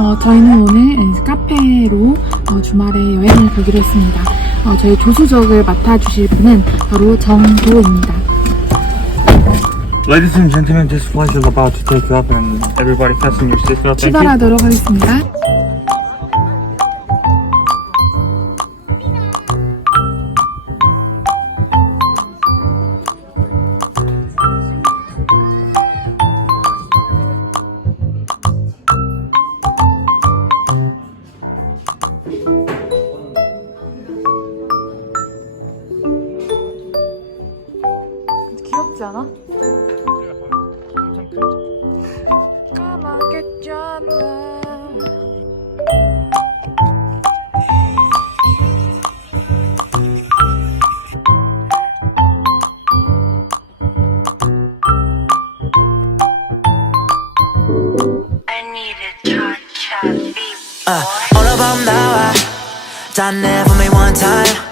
어, 저희는 오늘 카페로 어, 주말에 여행을 가기로 했습니다. 어, 저희 조수석을 맡아주실 분은 바로 정도입니다. Ladies and gentlemen, this flight is about to take off and everybody fasten your seatbelt. 출발하도록 하겠습니다. Cha-cha beat. Uh, all about 나와 done it for me one time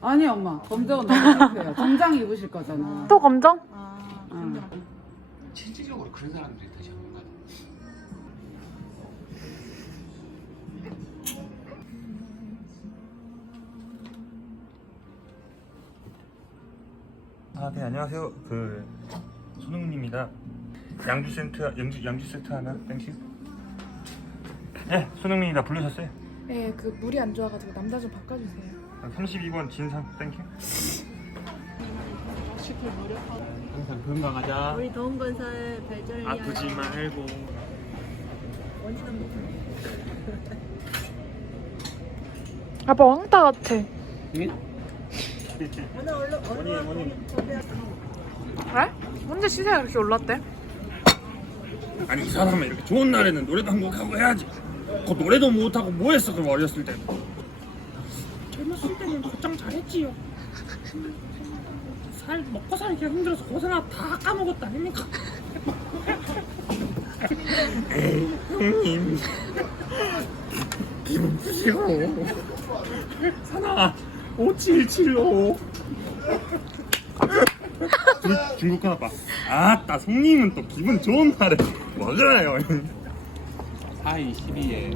아니 엄마 검정은 너무 창피해요 정장 입으실 거잖아 또 검정? 응. 실질적으로 그런 사람들이 더 전문가. 아, 네, 안녕하세요. 그 손흥민입니다. 양주 세트, 양주, 양주 세트 하나, 땡큐. 네, 손흥민이다. 부르셨어요? 네, 그 물이 안 좋아가지고 남자 좀 바꿔주세요. 32번 진상, 땡큐. 항상 건강하자. 우리 도움건설 발전을 위한 아프지 말고. 아빠 왕따 같아. 어 머니, 어머니. 그래? 언제 시세가 그렇게 올랐대? 아니 이 사람은 이렇게 좋은 날에는 노래도 한 곡 하고 해야지. 그 노래도 못하고 뭐 했어 그럼 어렸을 때. 젊었을 때는 곧장 잘했지요. 살 먹고 살기 가 힘들어서 고생하다 다 까먹었다 아닙니까? 에이 형님 기분 푸시고 사나 5775 중, 중국 거 아빠 아따 손님은 또 기분 좋은 날에 뭐 그래요. 하이 12에